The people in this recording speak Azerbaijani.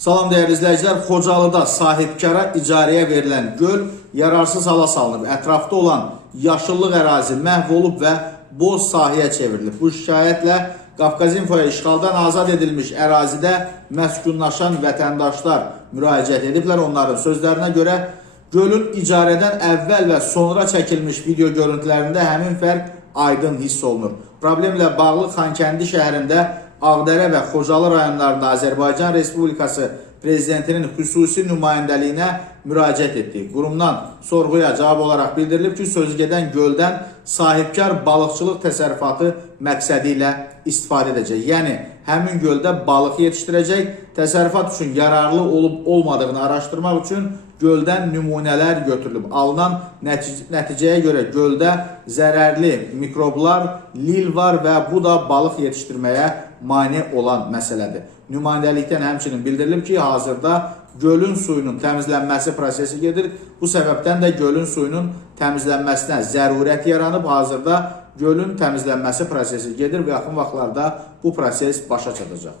Salam dəyərli izləyicilər, Xocalıda sahibkara icarəyə verilən göl yararsız hala salınıb. Ətrafda olan yaşıllıq ərazi məhv olub və boz sahəyə çevrilib. Bu şikayətlə Qafqazinfoya işğaldan azad edilmiş ərazidə məskunlaşan vətəndaşlar müraciət ediblər. Onların sözlərinə görə gölün icarədən əvvəl və sonra çəkilmiş video görüntülərində həmin fərq aydın hiss olunur. Problemlə bağlı Xankəndi şəhərində Ağdərə və Xocalı rayonlarında Azərbaycan Respublikası Prezidentinin xüsusi nümayəndəliyinə müraciət etdi. Qurumdan sorğuya cavab olaraq bildirilib ki, sözügedən göldən sahibkar balıqçılıq təsərrüfatı məqsədi ilə istifadə edəcək. Yəni, həmin göldə balıq yetişdirəcək, təsərrüfat üçün yararlı olub-olmadığını araşdırmaq üçün göldən nümunələr götürülüb. Alınan nəticəyə görə göldə zərərli mikroblar, lil var və bu da balıq yetişdirməyə mane olan məsələdir. Nümayəndəlikdən həmçinin bildirilib ki, hazırda gölün suyunun təmizlənməsi prosesi gedir. Bu səbəbdən də gölün suyunun təmizlənməsinə zərurət yaranıb. Hazırda gölün təmizlənməsi prosesi gedir və yaxın vaxtlarda bu proses başa çatacaq.